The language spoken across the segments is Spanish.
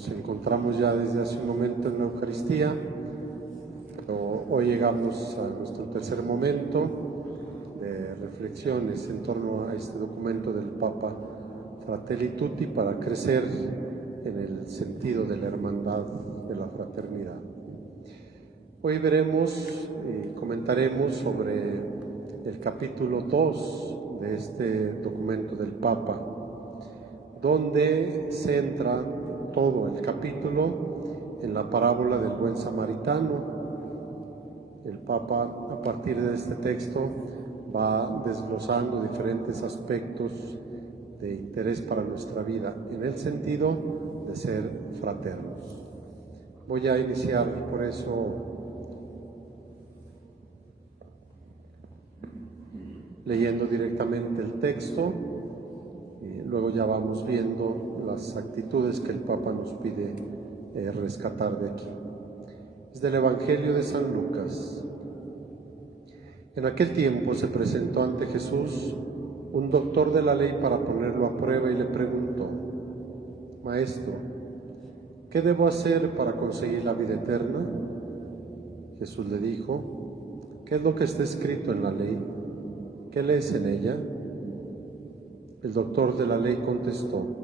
Nos encontramos ya desde hace un momento en la Eucaristía, pero hoy llegamos a nuestro tercer momento de reflexiones en torno a este documento del Papa Fratelli Tutti para crecer en el sentido de la hermandad, de la fraternidad. Hoy veremos y comentaremos sobre el capítulo 2 de este documento del Papa, donde centra todo el capítulo en la parábola del buen samaritano. El Papa, a partir de este texto, va desglosando diferentes aspectos de interés para nuestra vida, en el sentido de ser fraternos. Voy a iniciar por eso leyendo directamente el texto, y luego ya vamos viendo las actitudes que el Papa nos pide rescatar de aquí. Es del Evangelio de San Lucas. En aquel tiempo se presentó ante Jesús un doctor de la ley para ponerlo a prueba y le preguntó: Maestro, ¿qué debo hacer para conseguir la vida eterna? Jesús le dijo: ¿qué es lo que está escrito en la ley? ¿Qué lees en ella? El doctor de la ley contestó: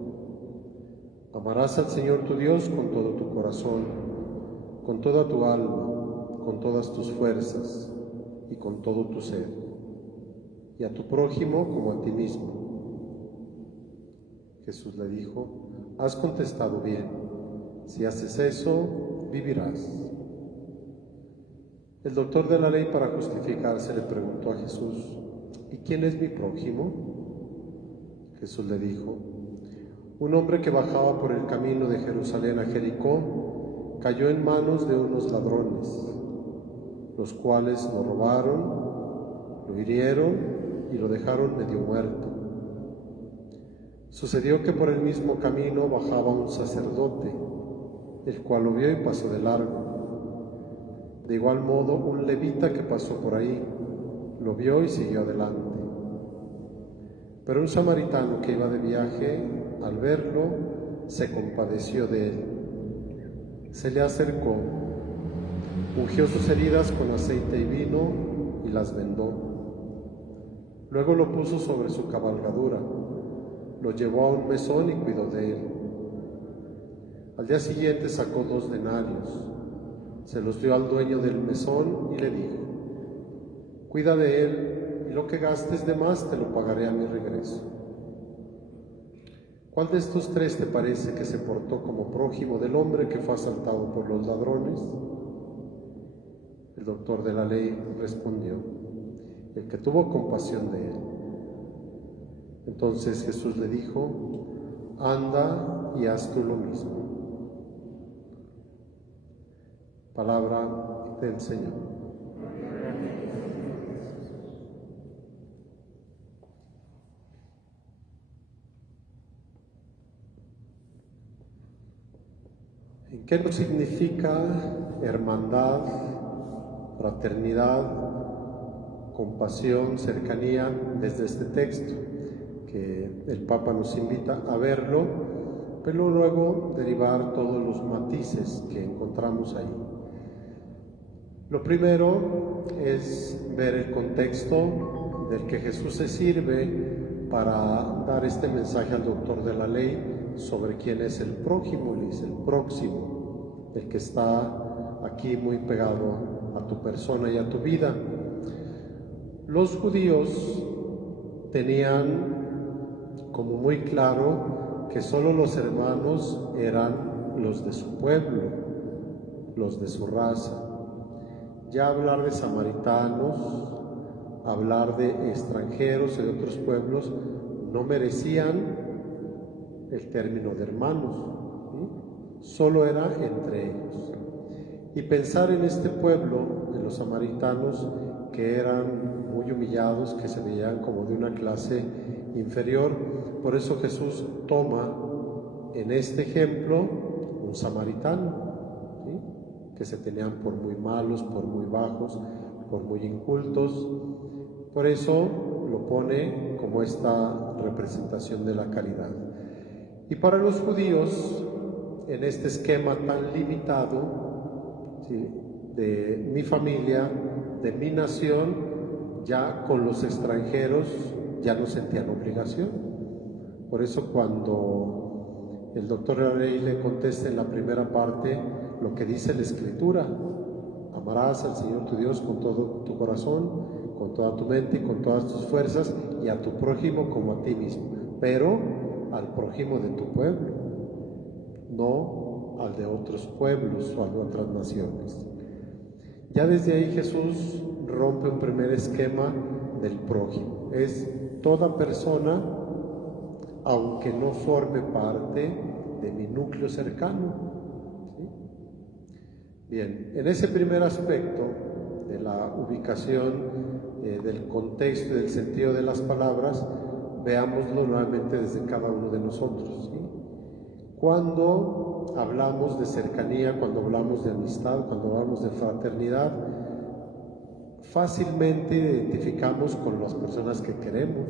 Amarás al Señor tu Dios con todo tu corazón, con toda tu alma, con todas tus fuerzas y con todo tu ser, y a tu prójimo como a ti mismo. Jesús le dijo: has contestado bien, si haces eso, vivirás. El doctor de la ley, para justificarse, le preguntó a Jesús: ¿y quién es mi prójimo? Jesús le dijo: un hombre que bajaba por el camino de Jerusalén a Jericó cayó en manos de unos ladrones, los cuales lo robaron, lo hirieron y lo dejaron medio muerto. Sucedió que por el mismo camino bajaba un sacerdote, el cual lo vio y pasó de largo. De igual modo, un levita que pasó por ahí lo vio y siguió adelante. Pero un samaritano que iba de viaje, al verlo, se compadeció de él. Se le acercó, ungió sus heridas con aceite y vino y las vendó. Luego lo puso sobre su cabalgadura, lo llevó a un mesón y cuidó de él. Al día siguiente sacó 2 denarios, se los dio al dueño del mesón y le dijo: cuida de él, y lo que gastes de más te lo pagaré a mi regreso. ¿Cuál de estos 3 te parece que se portó como prójimo del hombre que fue asaltado por los ladrones? El doctor de la ley respondió: el que tuvo compasión de él. Entonces Jesús le dijo: anda y haz tú lo mismo. Palabra del Señor. ¿Qué nos significa hermandad, fraternidad, compasión, cercanía desde este texto? Que el Papa nos invita a verlo, pero luego derivar todos los matices que encontramos ahí. Lo primero es ver el contexto del que Jesús se sirve para dar este mensaje al doctor de la ley sobre quién es el prójimo, y es el próximo, el que está aquí muy pegado a tu persona y a tu vida. Los judíos tenían como muy claro que solo los hermanos eran los de su pueblo, los de su raza. Ya hablar de samaritanos, hablar de extranjeros y de otros pueblos no merecían el término de hermanos, ¿sí? Solo era entre ellos. Y pensar en este pueblo, de los samaritanos, que eran muy humillados, que se veían como de una clase inferior, por eso Jesús toma en este ejemplo un samaritano, ¿sí? Que se tenían por muy malos, por muy bajos, por muy incultos. Por eso lo pone como esta representación de la caridad. Y para los judíos, en este esquema tan limitado, ¿sí?, de mi familia, de mi nación, ya con los extranjeros ya no sentían obligación. Por eso cuando el doctor Rey le contesta en la primera parte lo que dice la Escritura: amarás al Señor tu Dios con todo tu corazón, con toda tu mente y con todas tus fuerzas, y a tu prójimo como a ti mismo, pero al prójimo de tu pueblo, no al de otros pueblos o de otras naciones. Ya desde ahí Jesús rompe un primer esquema del prójimo. Es toda persona, aunque no forme parte de mi núcleo cercano, ¿sí? Bien, en ese primer aspecto de la ubicación, del contexto y del sentido de las palabras, veámoslo nuevamente desde cada uno de nosotros, ¿sí? Cuando hablamos de cercanía, cuando hablamos de amistad, cuando hablamos de fraternidad, fácilmente identificamos con las personas que queremos,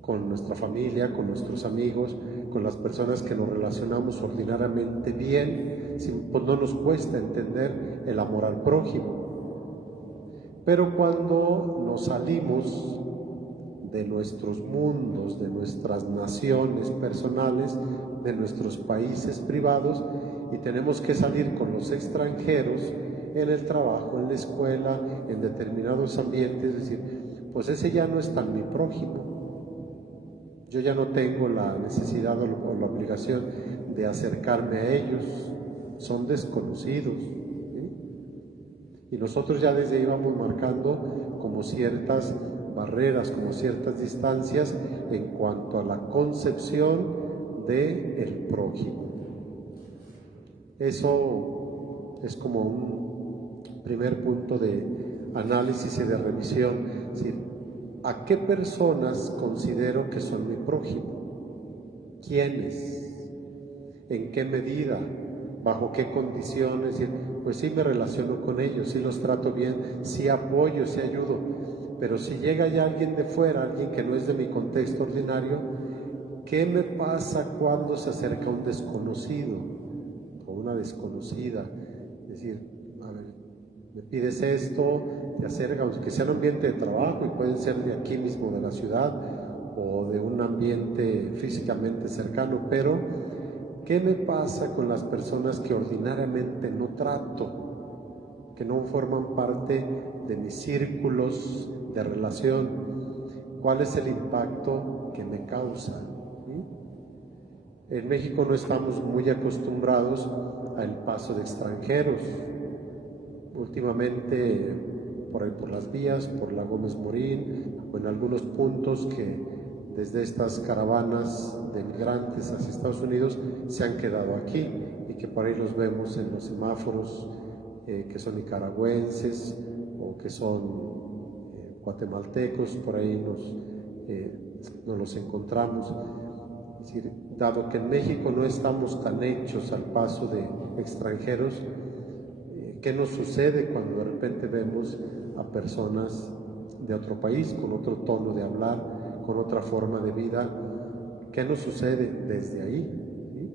con nuestra familia, con nuestros amigos, con las personas que nos relacionamos ordinariamente bien, pues no nos cuesta entender el amor al prójimo. Pero cuando nos salimos de nuestros mundos, de nuestras naciones personales, de nuestros países privados, y tenemos que salir con los extranjeros en el trabajo, en la escuela, en determinados ambientes, es decir, pues ese ya no es tan mi prójimo. Yo ya no tengo la necesidad o la obligación de acercarme a ellos, son desconocidos, ¿sí? Y nosotros ya desde ahí vamos marcando como ciertas barreras, como ciertas distancias en cuanto a la concepción del prójimo. Eso es como un primer punto de análisis y de revisión, es decir, ¿a qué personas considero que son mi prójimo? ¿Quiénes? ¿En qué medida? ¿Bajo qué condiciones? Pues sí me relaciono con ellos, sí los trato bien, sí apoyo, sí ayudo. Pero si llega ya alguien de fuera, alguien que no es de mi contexto ordinario, ¿qué me pasa cuando se acerca un desconocido o una desconocida? Es decir, a ver, me pides esto, te acercas, que sea un ambiente de trabajo y pueden ser de aquí mismo de la ciudad o de un ambiente físicamente cercano, pero ¿qué me pasa con las personas que ordinariamente no trato, que no forman parte de mis círculos de relación? ¿Cuál es el impacto que me causa? En México no estamos muy acostumbrados al paso de extranjeros. Últimamente, por ahí por las vías, por la Gómez Morín, o en algunos puntos que desde estas caravanas de migrantes hacia Estados Unidos se han quedado aquí y que por ahí los vemos en los semáforos, que son nicaragüenses o que son guatemaltecos, por ahí nos los encontramos. Es decir, dado que en México no estamos tan hechos al paso de extranjeros, ¿qué nos sucede cuando de repente vemos a personas de otro país, con otro tono de hablar, con otra forma de vida? ¿Qué nos sucede desde ahí? ¿Sí?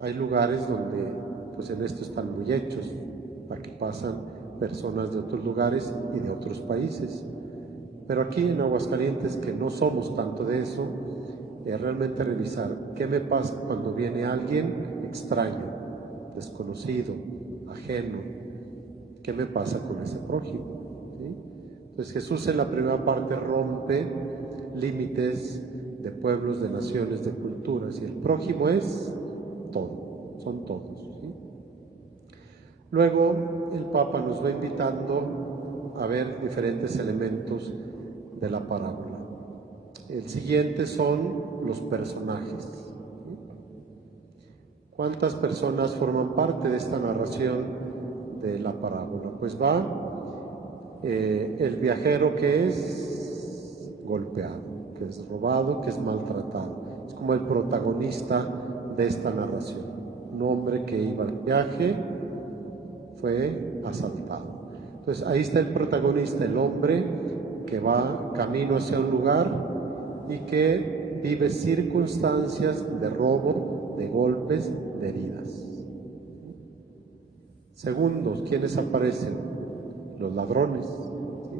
Hay lugares donde pues en esto están muy hechos, aquí pasan personas de otros lugares y de otros países. Pero aquí en Aguascalientes, que no somos tanto de eso, realmente revisar qué me pasa cuando viene alguien extraño, desconocido, ajeno, qué me pasa con ese prójimo, ¿sí? Entonces Jesús en la primera parte rompe límites de pueblos, de naciones, de culturas, y el prójimo es todo, son todos, ¿sí? Luego el Papa nos va invitando a ver diferentes elementos de la parábola. El siguiente son los personajes. ¿Cuántas personas forman parte de esta narración de la parábola? Pues va el viajero que es golpeado, que es robado, que es maltratado. Es como el protagonista de esta narración. Un hombre que iba al viaje fue asaltado. Entonces ahí está el protagonista, el hombre que va camino hacia un lugar y que vive circunstancias de robo, de golpes, de heridas. Segundos, ¿quiénes aparecen? Los ladrones. ¿Sí?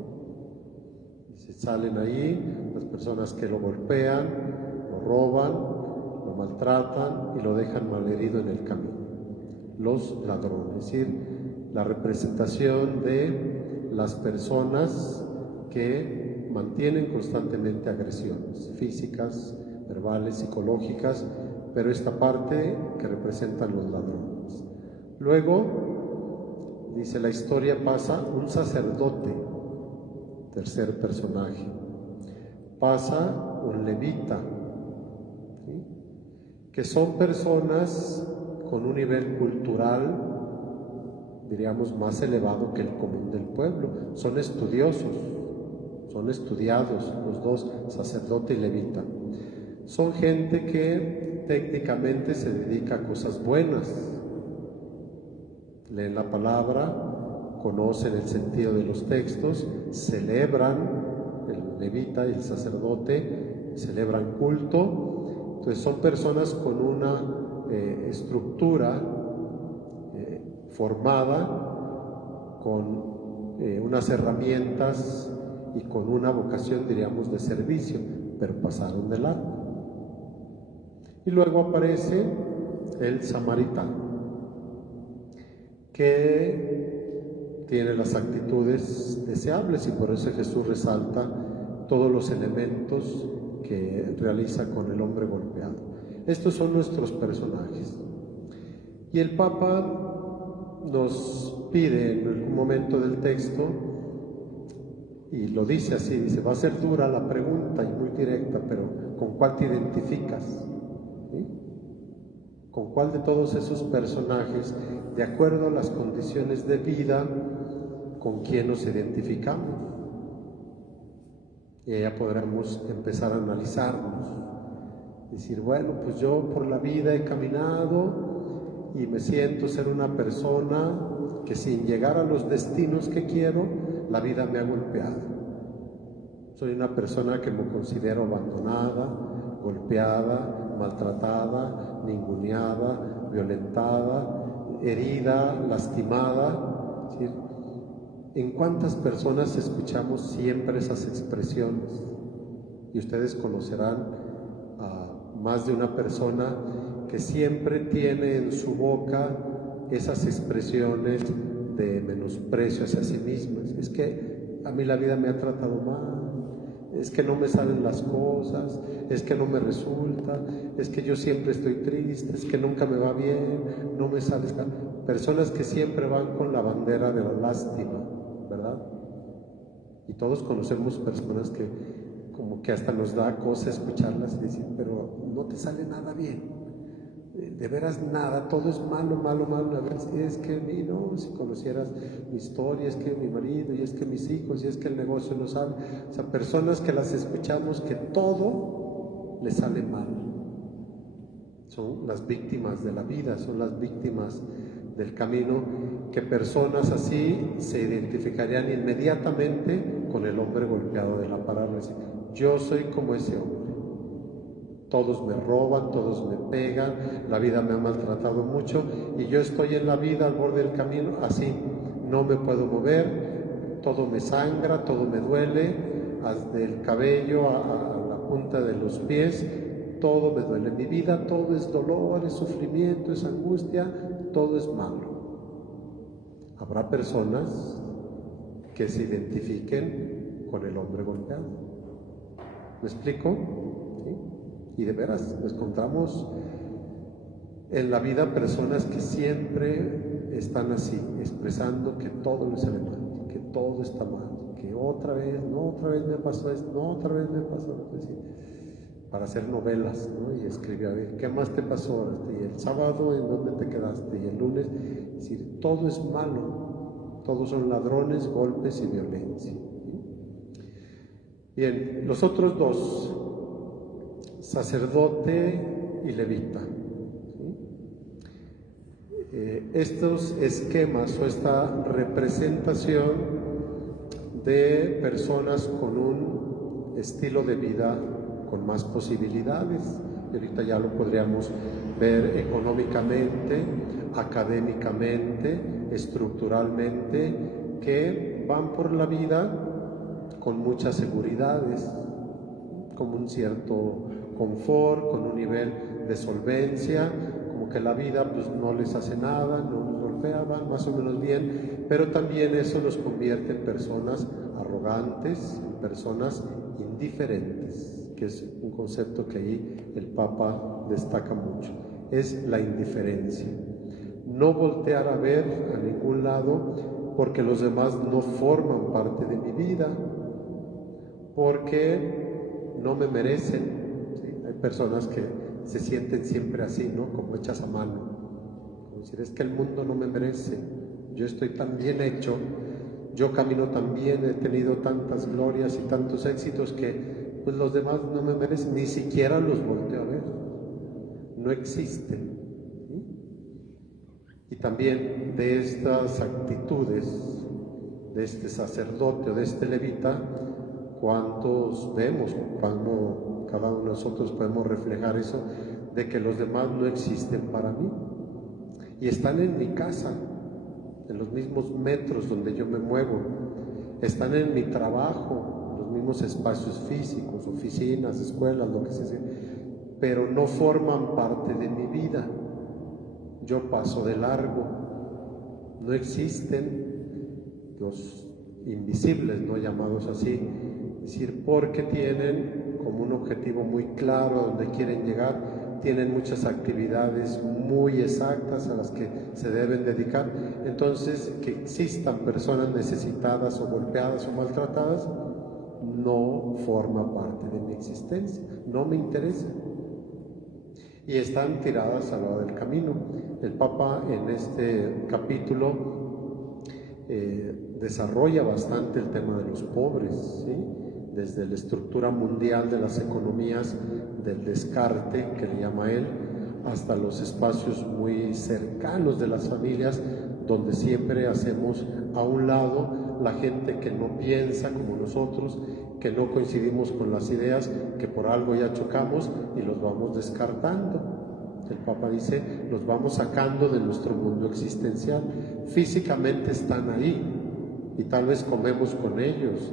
Y se salen ahí las personas que lo golpean, lo roban, lo maltratan y lo dejan malherido en el camino. Los ladrones, es decir, la representación de las personas que mantienen constantemente agresiones físicas, verbales, psicológicas, pero esta parte que representan los ladrones. Luego, dice, la historia pasa un sacerdote, tercer personaje, pasa un levita, ¿sí? Que son personas con un nivel cultural, diríamos, más elevado que el común del pueblo. Son estudiosos, son estudiados los dos, sacerdote y levita. Son gente que técnicamente se dedica a cosas buenas. Leen la palabra, conocen el sentido de los textos, celebran, el levita y el sacerdote celebran culto. Entonces son personas con una estructura formada, con unas herramientas y con una vocación, diríamos, de servicio, pero pasaron de largo. Y luego aparece el samaritano, que tiene las actitudes deseables, y por eso Jesús resalta todos los elementos que realiza con el hombre golpeado. Estos son nuestros personajes. Y el Papa nos pide en algún momento del texto, y lo dice así, dice, va a ser dura la pregunta y muy directa, pero ¿con cuál te identificas? ¿Sí? ¿Con cuál de todos esos personajes, de acuerdo a las condiciones de vida, con quién nos identificamos? Y ya podremos empezar a analizarnos. Decir, bueno, pues yo por la vida he caminado y me siento ser una persona que sin llegar a los destinos que quiero, la vida me ha golpeado. Soy una persona que me considero abandonada, golpeada, maltratada, ninguneada, violentada, herida, lastimada. ¿Sí? ¿En cuántas personas escuchamos siempre esas expresiones? Y ustedes conocerán a más de una persona que siempre tiene en su boca esas expresiones de menosprecio hacia sí mismas. Es que a mí la vida me ha tratado mal, es que no me salen las cosas, es que no me resulta, es que yo siempre estoy triste, es que nunca me va bien, no me sale. Personas que siempre van con la bandera de la lástima, ¿verdad? Y todos conocemos personas que como que hasta nos da cosa escucharlas y decir, pero no te sale nada bien, de veras nada, todo es malo, malo, malo. A ver, es que no, si conocieras mi historia, es que mi marido, y es que mis hijos, y es que el negocio no sale. O sea, personas que las escuchamos que todo les sale mal. Son las víctimas de la vida, son las víctimas del camino, que personas así se identificarían inmediatamente con el hombre golpeado de la parálisis. Yo soy como ese hombre. Todos me roban, todos me pegan, la vida me ha maltratado mucho y yo estoy en la vida al borde del camino así, no me puedo mover, todo me sangra, todo me duele, desde el cabello a la punta de los pies, todo me duele. Mi vida, todo es dolor, es sufrimiento, es angustia, todo es malo. Habrá personas que se identifiquen con el hombre golpeado. ¿Me explico? ¿Sí? Y de veras, nos encontramos en la vida personas que siempre están así, expresando que todo les sale mal, que todo está mal, que otra vez me pasó esto, no, otra vez me pasó esto, para hacer novelas, ¿no? Y escribir, a ver, ¿qué más te pasó? Y el sábado, ¿en dónde te quedaste? Y el lunes, es decir, todo es malo, todos son ladrones, golpes y violencia. Bien, los otros dos, sacerdote y levita. Estos esquemas o esta representación de personas con un estilo de vida con más posibilidades, Y ahorita ya lo podríamos ver económicamente, académicamente, estructuralmente, que van por la vida con muchas seguridades, con un cierto confort, con un nivel de solvencia, como que la vida pues no les hace nada, no los golpea, van más o menos bien, pero también eso los convierte en personas arrogantes, en personas indiferentes, que es un concepto que ahí el Papa destaca mucho, es la indiferencia. No voltear a ver a ningún lado porque los demás no forman parte de mi vida, porque no me merecen. ¿Sí? Hay personas que se sienten siempre así, ¿no? Como hechas a mano. Como decir, es que el mundo no me merece, yo estoy tan bien hecho, yo camino tan bien, he tenido tantas glorias y tantos éxitos que pues los demás no me merecen, ni siquiera los volteo a ver, no existen. ¿Sí? Y también de estas actitudes, de este sacerdote o de este levita, ¿cuántos vemos? Cuando cada uno de nosotros podemos reflejar eso, de que los demás no existen para mí y están en mi casa, en los mismos metros donde yo me muevo, están en mi trabajo, en los mismos espacios físicos, oficinas, escuelas, lo que sea, pero no forman parte de mi vida. Yo paso de largo, no existen los invisibles, no llamados así, es decir, porque tienen como un objetivo muy claro a donde quieren llegar, tienen muchas actividades muy exactas a las que se deben dedicar. Entonces, que existan personas necesitadas o golpeadas o maltratadas no forma parte de mi existencia, no me interesa. Y están tiradas al lado del camino. El Papa en este capítulo desarrolla bastante el tema de los pobres, ¿sí? Desde la estructura mundial de las economías del descarte, que le llama él, hasta los espacios muy cercanos de las familias, donde siempre hacemos a un lado la gente que no piensa como nosotros, que no coincidimos con las ideas, que por algo ya chocamos y los vamos descartando. El Papa dice, los vamos sacando de nuestro mundo existencial. Físicamente están ahí y tal vez comemos con ellos,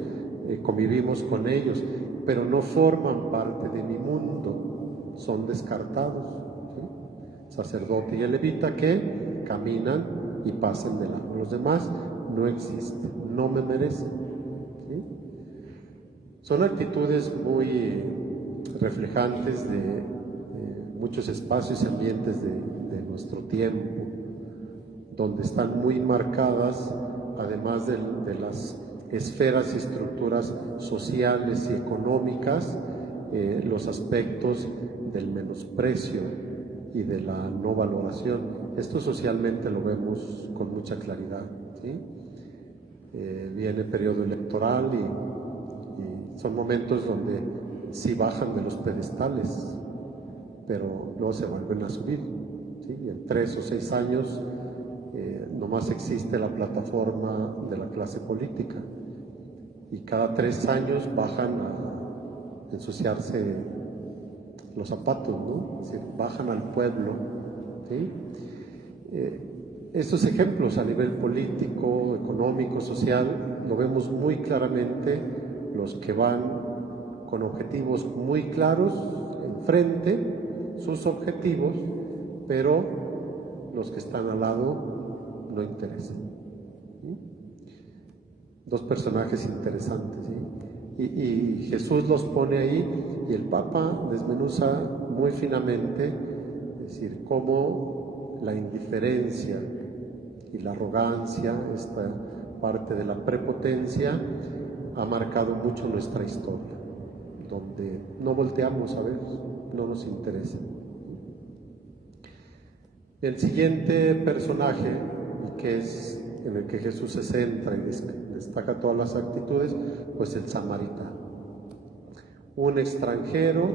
convivimos con ellos, pero no forman parte de mi mundo, son descartados. ¿Sí? Sacerdote y el levita que caminan y pasan de lado. Los demás no existen, no me merecen. ¿Sí? Son actitudes muy reflejantes de muchos espacios y ambientes de nuestro tiempo, donde están muy marcadas, además de las esferas y estructuras sociales y económicas, los aspectos del menosprecio y de la no valoración. Esto socialmente lo vemos con mucha claridad, ¿sí? Viene periodo electoral y son momentos donde sí bajan de los pedestales, pero luego se vuelven a subir, ¿sí? Y en 3 o 6 años nomás existe la plataforma de la clase política y cada 3 años bajan a ensuciarse los zapatos, ¿no? Es decir, bajan al pueblo, ¿sí? Estos ejemplos a nivel político, económico, social, lo vemos muy claramente, los que van con objetivos muy claros enfrente, sus objetivos, pero los que están al lado no interesan. ¿Sí? Dos personajes interesantes, ¿sí? Y Jesús los pone ahí y el Papa desmenuza muy finamente, es decir, cómo la indiferencia y la arrogancia, esta parte de la prepotencia, ha marcado mucho nuestra historia, donde no volteamos a ver, no nos interesa. El siguiente personaje, que es en el que Jesús se centra y destaca todas las actitudes, pues el samaritano. Un extranjero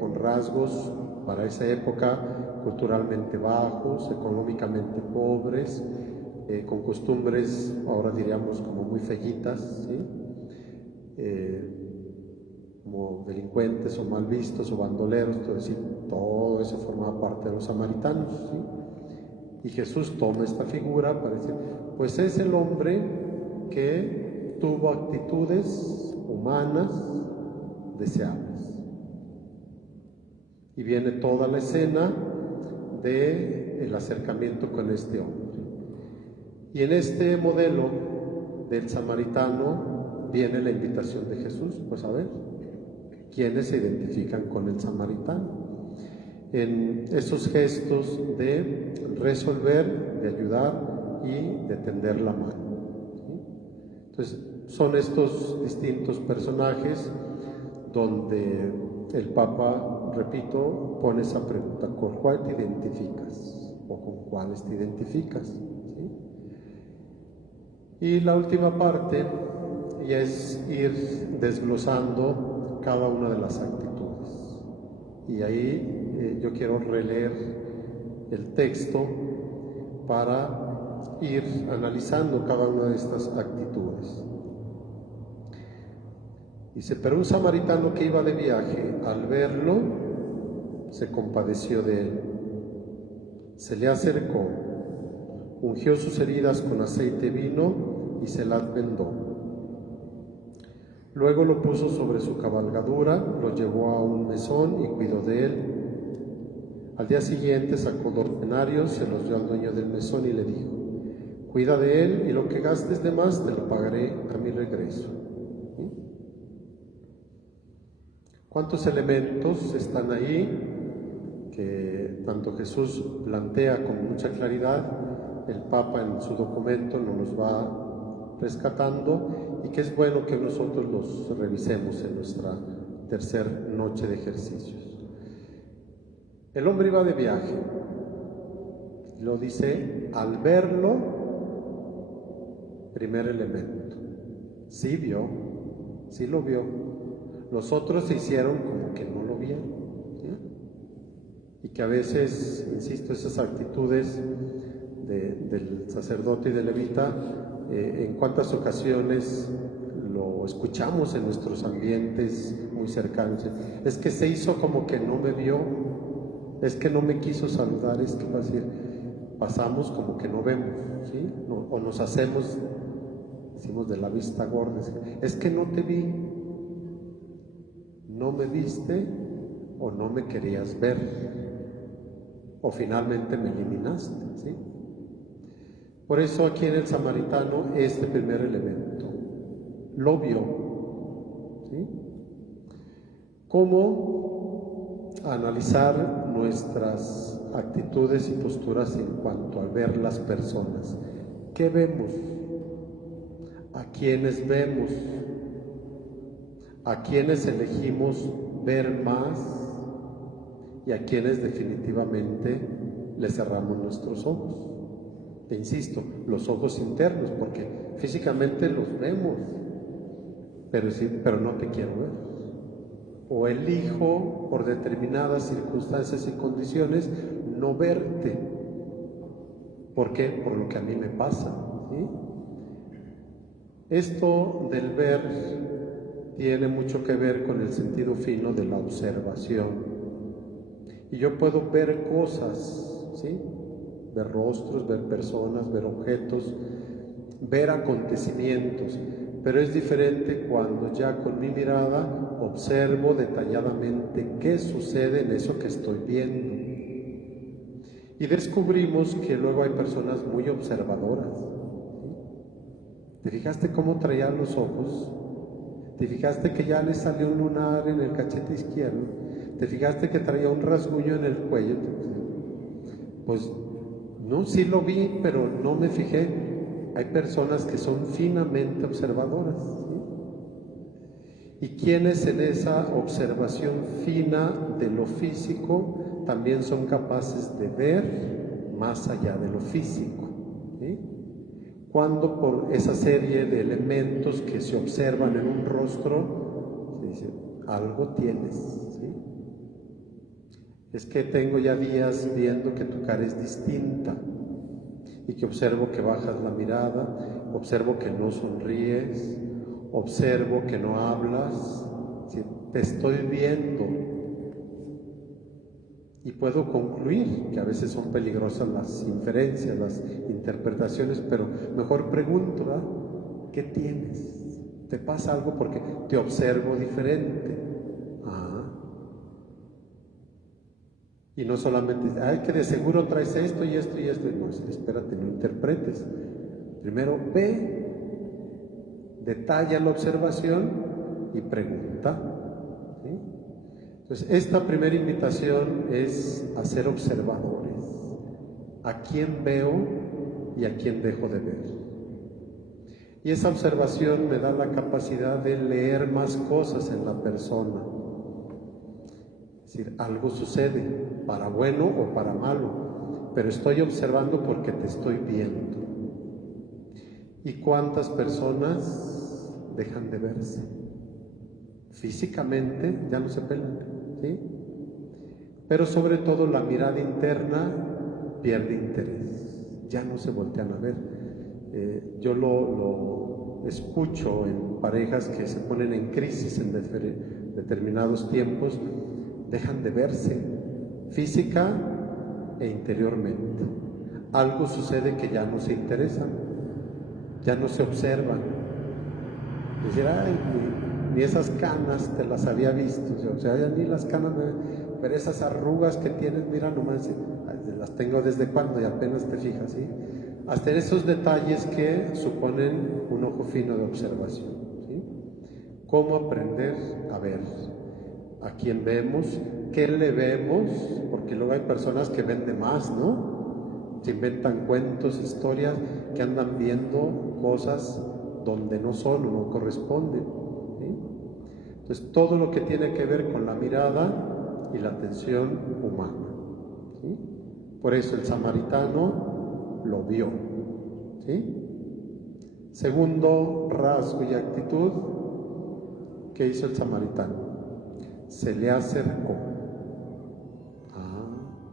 con rasgos para esa época culturalmente bajos, económicamente pobres, con costumbres, ahora diríamos como muy fellitas, ¿sí? Como delincuentes o mal vistos o bandoleros, todo decir, todo eso formaba parte de los samaritanos, ¿sí? Y Jesús toma esta figura para decir, pues es el hombre que tuvo actitudes humanas deseables. Y viene toda la escena del acercamiento con este hombre. Y en este modelo del samaritano viene la invitación de Jesús, pues a ver, ¿quiénes se identifican con el samaritano? En esos gestos de resolver, de ayudar y de tender la mano, ¿sí? Entonces, son estos distintos personajes donde el Papa, repito, pone esa pregunta: ¿con cuál te identificas? ¿O con cuáles te identificas? ¿Sí? Y la última parte ya es ir desglosando cada una de las actitudes. Y ahí yo quiero releer el texto para ir analizando cada una de estas actitudes. Dice: pero un samaritano que iba de viaje, al verlo, se compadeció de él. Se le acercó, ungió sus heridas con aceite y vino y se las vendó. Luego lo puso sobre su cabalgadura, lo llevó a un mesón y cuidó de él. Al día siguiente sacó 2 denarios, se los dio al dueño del mesón y le dijo: cuida de él y lo que gastes de más te lo pagaré a mi regreso. ¿Cuántos elementos están ahí que tanto Jesús plantea con mucha claridad, el Papa en su documento nos los va rescatando, y que es bueno que nosotros los revisemos en nuestra tercera noche de ejercicios? El hombre iba de viaje, lo dice, al verlo, primer elemento, sí vio, sí lo vio. Los otros se hicieron como que no lo vieron, ¿sí? Y que a veces, insisto, esas actitudes del sacerdote y del levita, en cuántas ocasiones lo escuchamos en nuestros ambientes muy cercanos: es que se hizo como que no me vio, es que no me quiso saludar, es que va a decir, pasamos como que no vemos, ¿sí? O nos hacemos, decimos de la vista gorda, es que no te vi, no me viste, o no me querías ver, o finalmente me eliminaste, ¿sí? Por eso aquí en el samaritano, este primer elemento, lo vio, ¿sí? ¿Cómo analizar nuestras actitudes y posturas en cuanto a ver las personas? ¿Qué vemos? ¿A quiénes vemos? ¿A quiénes elegimos ver más? ¿Y a quienes definitivamente le cerramos nuestros ojos? Te insisto, los ojos internos, porque físicamente los vemos, pero no te quiero ver. O elijo, por determinadas circunstancias y condiciones, no verte. ¿Por qué? Por lo que a mí me pasa, ¿sí? Esto del ver tiene mucho que ver con el sentido fino de la observación. Y yo puedo ver cosas, ¿sí? Ver rostros, ver personas, ver objetos, ver acontecimientos, pero es diferente cuando ya con mi mirada observo detalladamente qué sucede en eso que estoy viendo. Y descubrimos que luego hay personas muy observadoras, ¿sí? ¿Te fijaste cómo traía los ojos? ¿Te fijaste que ya le salió un lunar en el cachete izquierdo? ¿Te fijaste que traía un rasguño en el cuello? Pues no, sí lo vi, pero no me fijé. Hay personas que son finamente observadoras, ¿sí? Y quienes en esa observación fina de lo físico también son capaces de ver más allá de lo físico, ¿sí? Cuando por esa serie de elementos que se observan en un rostro, se dice, algo tienes, ¿sí? Es que tengo ya días viendo que tu cara es distinta, y que observo que bajas la mirada, observo que no sonríes, observo que no hablas, ¿sí? Te estoy viendo. y puedo concluir que a veces son peligrosas las inferencias, las interpretaciones, pero mejor pregunto, ¿verdad? ¿Qué tienes? ¿Te pasa algo porque te observo diferente? Y no solamente, ay, que de seguro traes esto y esto y esto. No, espérate, no interpretes. Primero ve, detalla la observación y pregunta. ¿Sí? Entonces, esta primera invitación es a ser observadores. ¿A quién veo y a quién dejo de ver? Y esa observación me da la capacidad de leer más cosas en la persona. Es decir, algo sucede, para bueno o para malo, pero estoy observando porque te estoy viendo. ¿Y cuántas personas dejan de verse? Físicamente ya no se pelan, ¿sí? Pero sobre todo la mirada interna pierde interés, ya no se voltean a ver. Yo lo escucho en parejas que se ponen en crisis en determinados tiempos, dejan de verse física e interiormente. Algo sucede que ya no se interesan, ya no se observan. Decir, ay, ni esas canas te las había visto, o sea, ya ni las canas, pero esas arrugas que tienes, mira nomás, las tengo desde cuando y apenas te fijas, ¿sí? Hasta esos detalles que suponen un ojo fino de observación, ¿sí? ¿Cómo aprender a ver? ¿A quién vemos? ¿Qué le vemos? Porque luego hay personas que ven de más, ¿no? Se inventan cuentos, historias, que andan viendo cosas donde no son o no corresponden, ¿sí? Entonces, todo lo que tiene que ver con la mirada y la atención humana, ¿sí? Por eso el samaritano lo vio, ¿sí? Segundo rasgo y actitud, ¿qué hizo el samaritano? Se le acercó.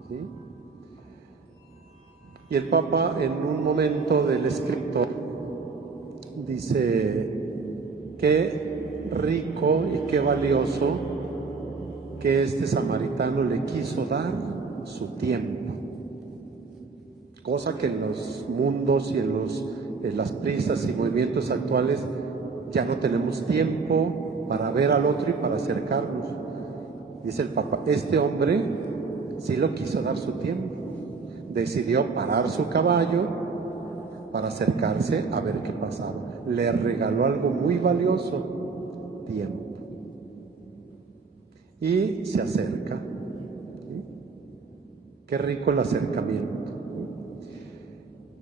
¿Sí? Y el Papa, en un momento del escrito, dice: qué rico y qué valioso que este samaritano le quiso dar su tiempo, cosa que en los mundos y en las prisas y movimientos actuales ya no tenemos tiempo para ver al otro y para acercarnos. Dice el Papa, este hombre sí lo quiso dar su tiempo, decidió parar su caballo para acercarse a ver qué pasaba. Le regaló algo muy valioso, tiempo. Y se acerca. ¿Sí? Qué rico el acercamiento.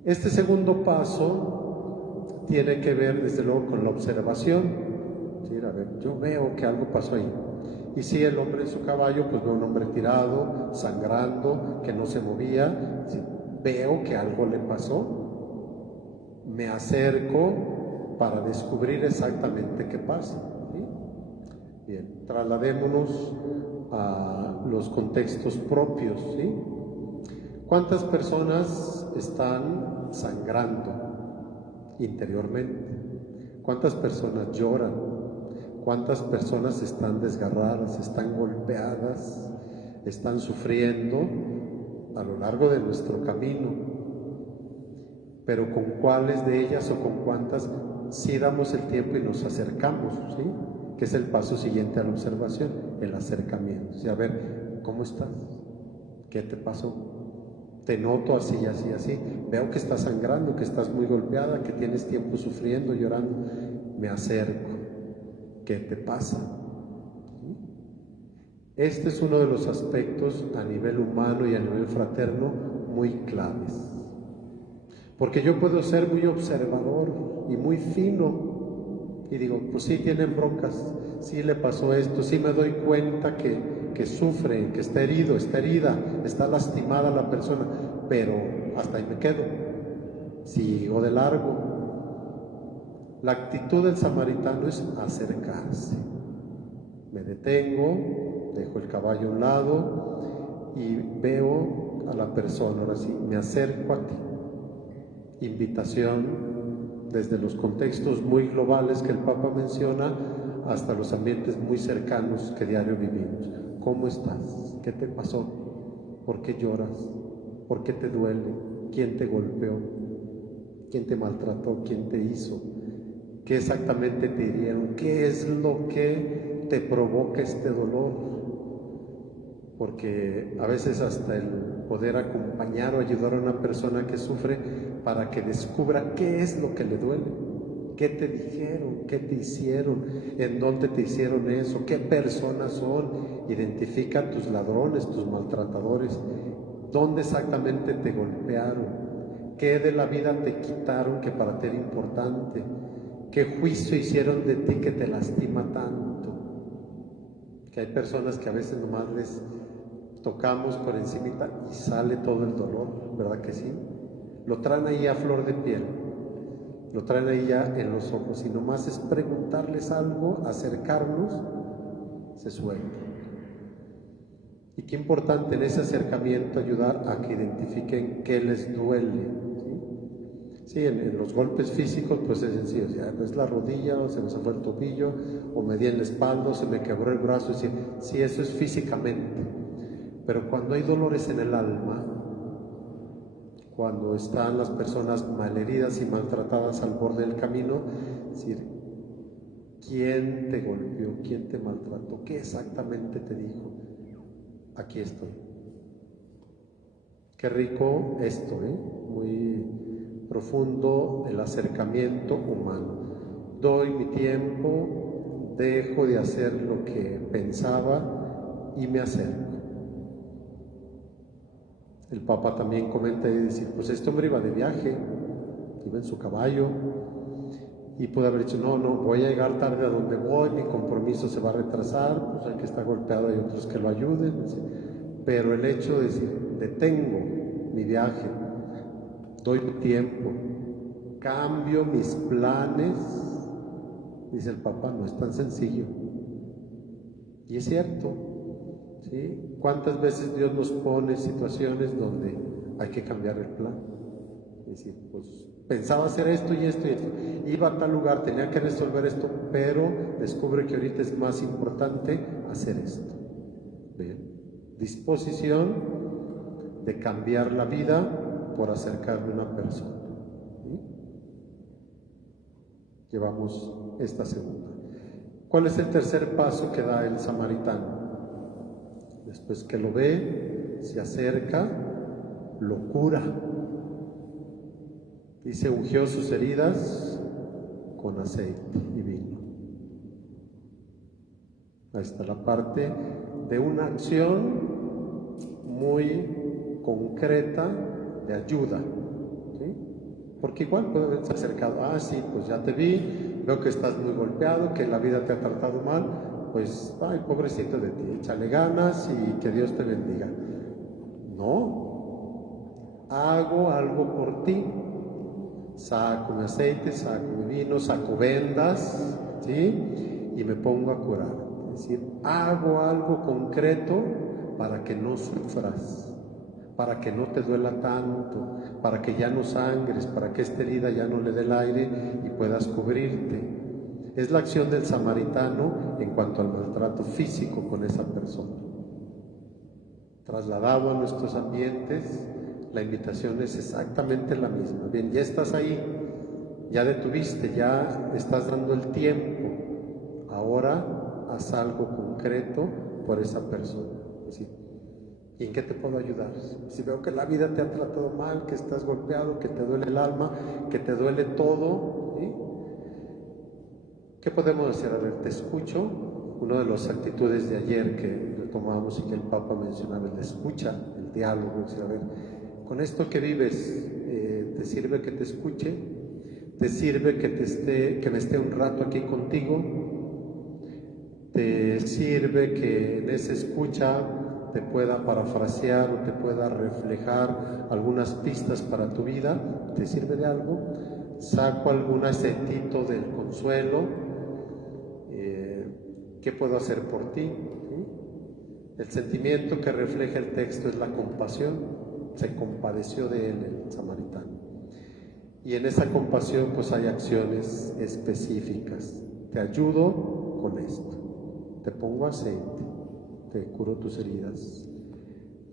Este segundo paso tiene que ver, desde luego, con la observación. ¿Sí? A ver, yo veo que algo pasó ahí. Y si el hombre en su caballo, pues veo un hombre tirado, sangrando, que no se movía. ¿Sí? Veo que algo le pasó. Me acerco para descubrir exactamente qué pasa. ¿Sí? Bien, trasladémonos a los contextos propios. ¿Sí? ¿Cuántas personas están sangrando interiormente? ¿Cuántas personas lloran? ¿Cuántas personas están desgarradas, están golpeadas, están sufriendo a lo largo de nuestro camino? Pero ¿con cuáles de ellas o con cuántas sí damos el tiempo y nos acercamos? ¿Sí? Que es el paso siguiente a la observación, el acercamiento. ¿Sí? A ver, ¿cómo estás? ¿Qué te pasó? Te noto así, así, así. Veo que estás sangrando, que estás muy golpeada, que tienes tiempo sufriendo, llorando. Me acerco. ¿Qué te pasa? Este es uno de los aspectos a nivel humano y a nivel fraterno muy claves. Porque yo puedo ser muy observador y muy fino y digo, pues sí tienen broncas, sí le pasó esto, sí me doy cuenta que sufre, que está herido, está herida, está lastimada la persona, pero hasta ahí me quedo, sigo de largo. La actitud del samaritano es acercarse. Me detengo, dejo el caballo a un lado y veo a la persona, ahora sí, me acerco a ti. Invitación desde los contextos muy globales que el Papa menciona hasta los ambientes muy cercanos que diario vivimos. ¿Cómo estás? ¿Qué te pasó? ¿Por qué lloras? ¿Por qué te duele? ¿Quién te golpeó? ¿Quién te maltrató? ¿Quién te hizo? ¿Qué exactamente te hirieron? ¿Qué es lo que te provoca este dolor? Porque a veces hasta el poder acompañar o ayudar a una persona que sufre para que descubra qué es lo que le duele, qué te dijeron, qué te hicieron, en dónde te hicieron eso, qué personas son, identifica tus ladrones, tus maltratadores, dónde exactamente te golpearon, qué de la vida te quitaron que para ti era importante, qué juicio hicieron de ti que te lastima tanto. Que hay personas que a veces nomás les tocamos por encimita y sale todo el dolor, ¿verdad que sí? Lo traen ahí a flor de piel, lo traen ahí ya en los ojos, y nomás es preguntarles algo, acercarnos, se suelta. Y qué importante en ese acercamiento ayudar a que identifiquen qué les duele. Sí, en los golpes físicos pues es sencillo, ya es la rodilla, o se me fue el tobillo, o me di en la espalda, o se me quebró el brazo, sí, eso es físicamente. Pero cuando hay dolores en el alma, cuando están las personas malheridas y maltratadas al borde del camino, es decir, ¿quién te golpeó? ¿Quién te maltrató? ¿Qué exactamente te dijo? Aquí estoy. Qué rico esto, muy profundo el acercamiento humano. Doy mi tiempo, dejo de hacer lo que pensaba y me acerco. El Papa también comenta y dice, pues este hombre iba de viaje, iba en su caballo, y puede haber dicho, no, voy a llegar tarde a donde voy, mi compromiso se va a retrasar, pues hay que estar golpeado, hay otros que lo ayuden, pero el hecho de decir, detengo mi viaje, doy tiempo, cambio mis planes, dice el Papa, no es tan sencillo. Y es cierto, ¿sí? ¿Cuántas veces Dios nos pone situaciones donde hay que cambiar el plan? Es decir, pues pensaba hacer esto y esto y esto, iba a tal lugar, tenía que resolver esto, pero descubre que ahorita es más importante hacer esto. Bien, disposición de cambiar la vida por acercarme a una persona. ¿Sí? Llevamos esta segunda. ¿Cuál es el tercer paso que da el samaritano? Después que lo ve, se acerca, lo cura. Dice, ungió sus heridas con aceite y vino. Ahí está la parte de una acción muy concreta de ayuda, ¿sí? Porque igual puede haberse acercado, sí, pues ya te vi, veo que estás muy golpeado, que la vida te ha tratado mal, pues, ay, pobrecito de ti, échale ganas y que Dios te bendiga. No, hago algo por ti. Saco mi aceite, saco mi vino, saco vendas, ¿sí? Y me pongo a curar. Es decir, hago algo concreto para que no sufras, para que no te duela tanto, para que ya no sangres, para que esta herida ya no le dé el aire y puedas cubrirte. Es la acción del samaritano en cuanto al maltrato físico con esa persona. Trasladado a nuestros ambientes, la invitación es exactamente la misma. Bien, ya estás ahí, ya detuviste, ya estás dando el tiempo. Ahora haz algo concreto por esa persona. ¿Sí? ¿Y en qué te puedo ayudar? Si veo que la vida te ha tratado mal, que estás golpeado, que te duele el alma, que te duele todo, ¿sí? ¿Qué podemos hacer? A ver, te escucho. Una de las actitudes de ayer que retomamos y que el Papa mencionaba, el escucha, el diálogo. Es decir, a ver, con esto que vives, ¿te sirve que te escuche? ¿Te sirve que me esté un rato aquí contigo? ¿Te sirve que en esa escucha te pueda parafrasear o te pueda reflejar algunas pistas para tu vida? ¿Te sirve de algo? ¿Saco algún acetito del consuelo? ¿Qué puedo hacer por ti? ¿Sí? El sentimiento que refleja el texto es la compasión. Se compadeció de él el samaritano. Y en esa compasión pues hay acciones específicas. Te ayudo con esto. Te pongo aceite. Te curo tus heridas.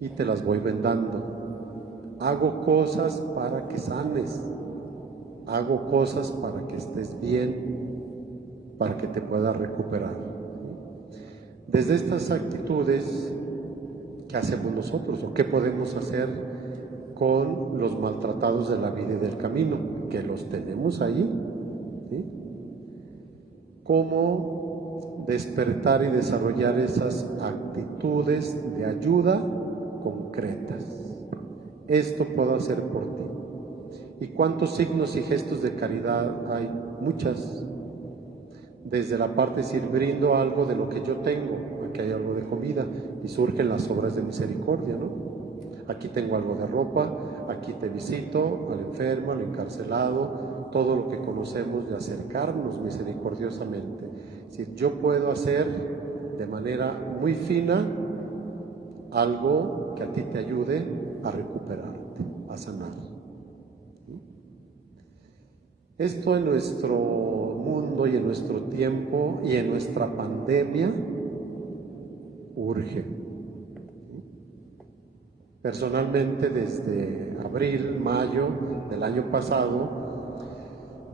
y te las voy vendando. Hago cosas para que sanes, hago cosas para que estés bien, para que te puedas recuperar. Desde estas actitudes, ¿qué hacemos nosotros o qué podemos hacer con los maltratados de la vida y del camino? Que los tenemos ahí, ¿sí? ¿Cómo despertar y desarrollar esas actitudes de ayuda concretas? Esto puedo hacer por ti. ¿Y cuántos signos y gestos de caridad hay? Muchas. Desde la parte de decir, brindo algo de lo que yo tengo, aquí hay algo de comida, y surgen las obras de misericordia, ¿no? Aquí tengo algo de ropa, aquí te visito, al enfermo, al encarcelado, todo lo que conocemos de acercarnos misericordiosamente. Es decir, yo puedo hacer de manera muy fina algo que a ti te ayude a recuperarte, a sanar. Esto en nuestro mundo y en nuestro tiempo y en nuestra pandemia urge. Personalmente, desde abril, mayo del año pasado,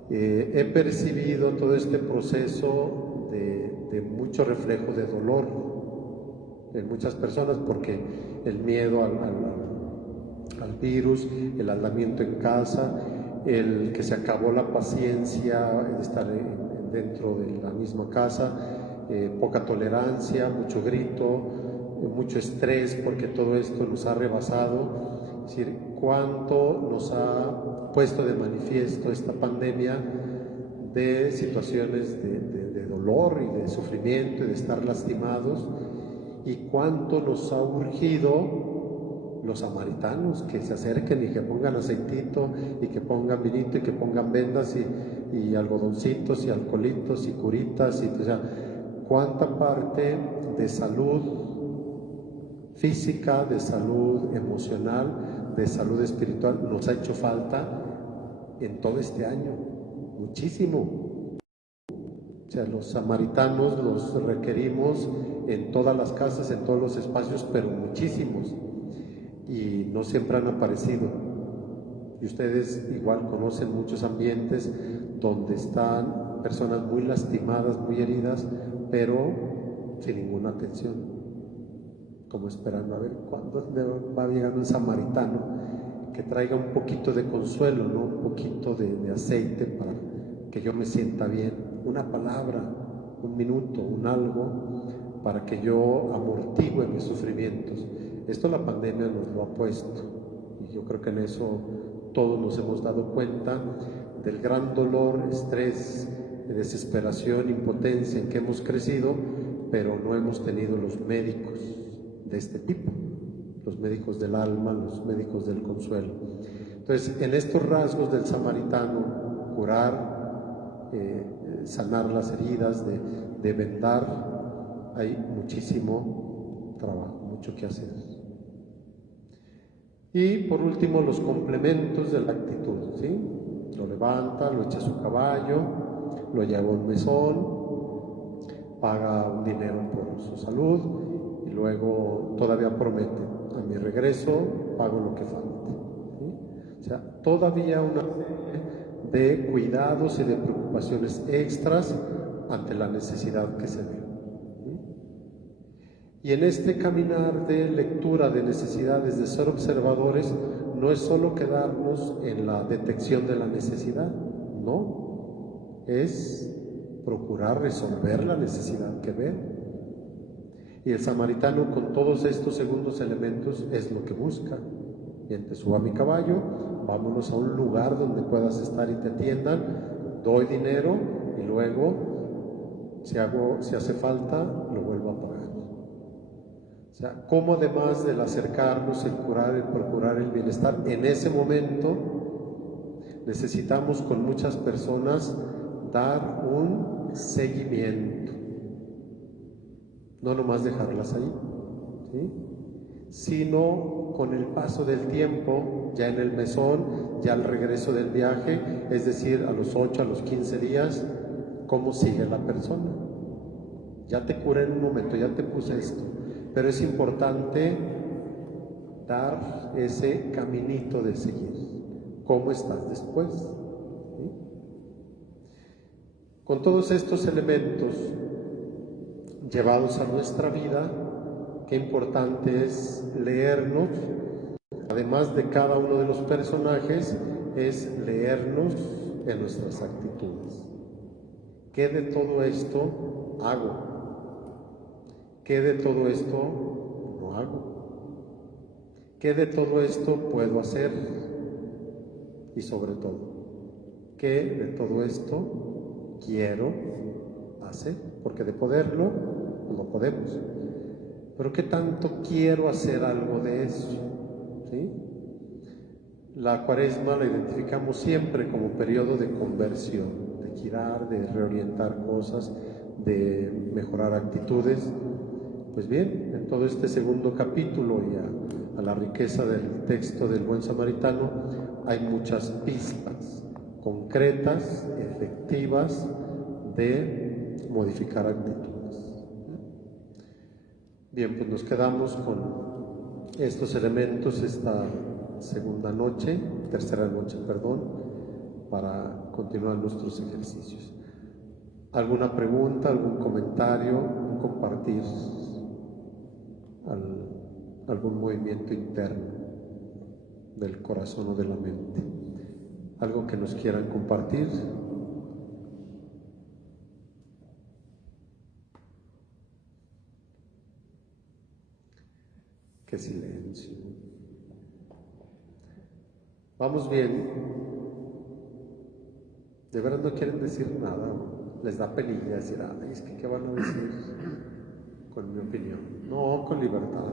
he percibido todo este proceso de mucho reflejo de dolor en muchas personas, porque el miedo al virus, el aislamiento en casa, el que se acabó la paciencia de estar dentro de la misma casa, poca tolerancia, mucho grito, mucho estrés, porque todo esto nos ha rebasado. Es decir, cuánto nos ha puesto de manifiesto esta pandemia de situaciones de dolor y de sufrimiento y de estar lastimados, y cuánto nos ha urgido los samaritanos que se acerquen y que pongan aceitito y que pongan vinito y que pongan vendas y algodoncitos y alcoholitos y curitas, y, o sea, cuánta parte de salud física, de salud emocional, de salud espiritual nos ha hecho falta en todo este año, muchísimo. O sea, los samaritanos los requerimos en todas las casas, en todos los espacios, pero muchísimos, y no siempre han aparecido. Y ustedes igual conocen muchos ambientes donde están personas muy lastimadas, muy heridas, pero sin ninguna atención, como esperando a ver cuándo va llegando un samaritano que traiga un poquito de consuelo, ¿no? Un poquito de aceite para que yo me sienta bien, una palabra, un minuto, un algo, para que yo amortigüe mis sufrimientos. Esto la pandemia nos lo ha puesto, y yo creo que en eso todos nos hemos dado cuenta del gran dolor, estrés, desesperación, impotencia en que hemos crecido, pero no hemos tenido los médicos de este tipo, los médicos del alma, los médicos del consuelo. Entonces, en estos rasgos del samaritano, curar, sanar las heridas, de vendar, hay muchísimo trabajo, mucho que hacer. Y por último, los complementos de la actitud, ¿sí? Lo levanta, lo echa a su caballo, lo lleva a un mesón, paga un dinero por su salud y luego todavía promete: a mi regreso pago lo que falte, ¿sí? O sea, todavía una serie de cuidados y de preocupaciones extras ante la necesidad que se ve. Y en este caminar de lectura de necesidades, de ser observadores, no es solo quedarnos en la detección de la necesidad, no, es procurar resolver la necesidad que ve. Y el samaritano, con todos estos segundos elementos, es lo que busca. Bien, te subo a mi caballo, vámonos a un lugar donde puedas estar y te atiendan, doy dinero y luego, si hace falta, lo vuelvo a pagar. O sea, cómo además del acercarnos, el curar, el procurar el bienestar, en ese momento necesitamos con muchas personas dar un seguimiento, no nomás dejarlas ahí, ¿sí? Sino con el paso del tiempo, ya en el mesón, ya al regreso del viaje, es decir, a los 8, a los 15 días, cómo sigue la persona. Ya te curé en un momento, ya te puse esto, pero es importante dar ese caminito de seguir. ¿Cómo estás después? ¿Sí? Con todos estos elementos llevados a nuestra vida, qué importante es leernos, además de cada uno de los personajes, es leernos en nuestras actitudes. ¿Qué de todo esto hago? ¿Qué de todo esto no hago? ¿Qué de todo esto puedo hacer? Y sobre todo, ¿qué de todo esto quiero hacer? Porque de poderlo, lo podemos. Pero ¿qué tanto quiero hacer algo de eso? ¿Sí? La Cuaresma la identificamos siempre como periodo de conversión, de girar, de reorientar cosas, de mejorar actitudes. Pues bien, en todo este segundo capítulo y a la riqueza del texto del Buen Samaritano hay muchas pistas concretas, efectivas, de modificar actitudes. Bien, pues nos quedamos con estos elementos esta tercera noche, para continuar nuestros ejercicios. ¿Alguna pregunta, algún comentario, compartir algún movimiento interno del corazón o de la mente? ¿Algo que nos quieran compartir? ¡Qué silencio! Vamos bien. ¿De verdad no quieren decir nada? ¿Les da penilla decir, es que qué van a decir con mi opinión? No, con libertad.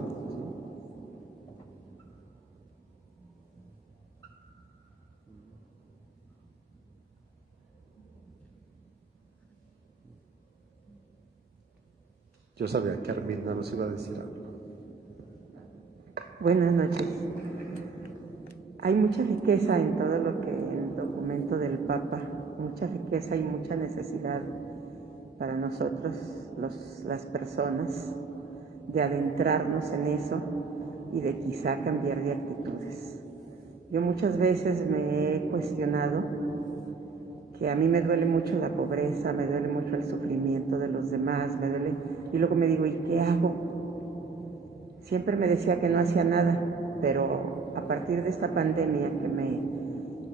Yo sabía que Arminda nos iba a decir algo. Buenas noches. Hay mucha riqueza en todo lo que el documento del Papa, mucha riqueza y mucha necesidad para nosotros, las personas, de adentrarnos en eso y de quizá cambiar de actitudes. Yo muchas veces me he cuestionado que a mí me duele mucho la pobreza, me duele mucho el sufrimiento de los demás, y luego me digo, ¿y qué hago? Siempre me decía que no hacía nada, pero a partir de esta pandemia que me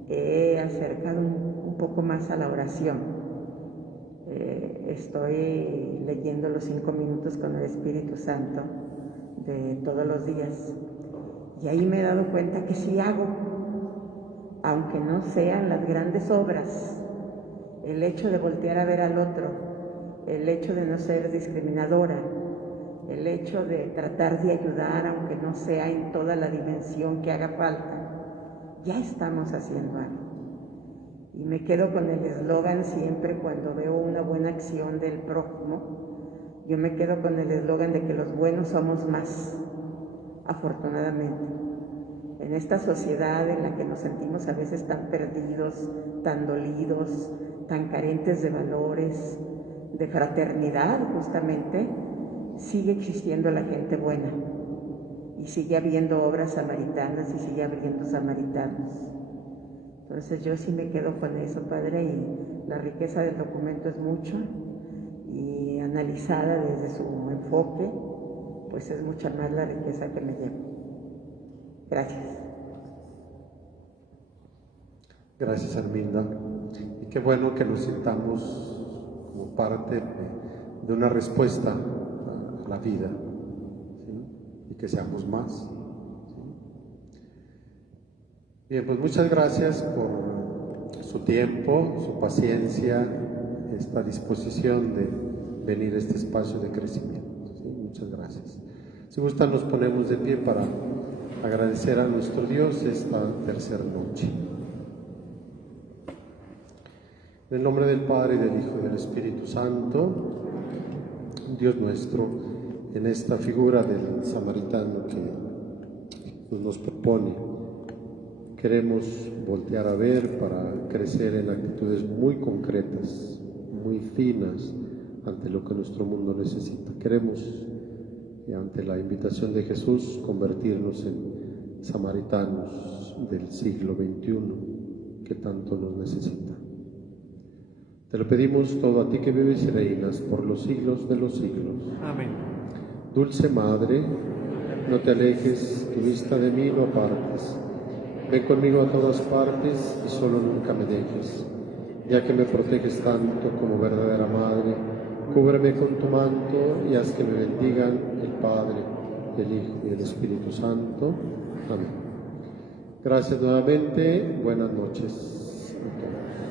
he acercado un poco más a la oración, estoy leyendo los 5 minutos con el Espíritu Santo de todos los días, y ahí me he dado cuenta que sí hago, aunque no sean las grandes obras. El hecho de voltear a ver al otro, el hecho de no ser discriminadora, el hecho de tratar de ayudar, aunque no sea en toda la dimensión que haga falta, ya estamos haciendo algo. Y me quedo con el eslogan siempre cuando veo una buena acción del prójimo, yo me quedo con el eslogan de que los buenos somos más, afortunadamente. En esta sociedad en la que nos sentimos a veces tan perdidos, tan dolidos, tan carentes de valores, de fraternidad justamente, sigue existiendo la gente buena y sigue habiendo obras samaritanas y sigue habiendo samaritanos. Entonces yo sí me quedo con eso, Padre, y la riqueza del documento es mucho y analizada desde su enfoque, pues es mucha más la riqueza que me llevo. Gracias. Gracias, Arminda. Y qué bueno que nos sintamos como parte de una respuesta a la vida, ¿sí? Y que seamos más. ¿Sí? Bien, pues muchas gracias por su tiempo, su paciencia, esta disposición de venir a este espacio de crecimiento. ¿Sí? Muchas gracias. Si gustan, nos ponemos de pie para agradecer a nuestro Dios esta tercera noche. En el nombre del Padre, y del Hijo y del Espíritu Santo, Dios nuestro, en esta figura del samaritano que nos propone, queremos voltear a ver para crecer en actitudes muy concretas, muy finas ante lo que nuestro mundo necesita. Queremos, ante la invitación de Jesús, convertirnos en samaritanos del siglo XXI que tanto nos necesitan. Te lo pedimos todo a ti que vives y reinas por los siglos de los siglos. Amén. Dulce Madre, no te alejes, tu vista de mí no apartes. Ven conmigo a todas partes y solo nunca me dejes. Ya que me proteges tanto como verdadera Madre, cúbreme con tu manto y haz que me bendigan el Padre, el Hijo y el Espíritu Santo. Amén. Gracias nuevamente. Buenas noches a todos.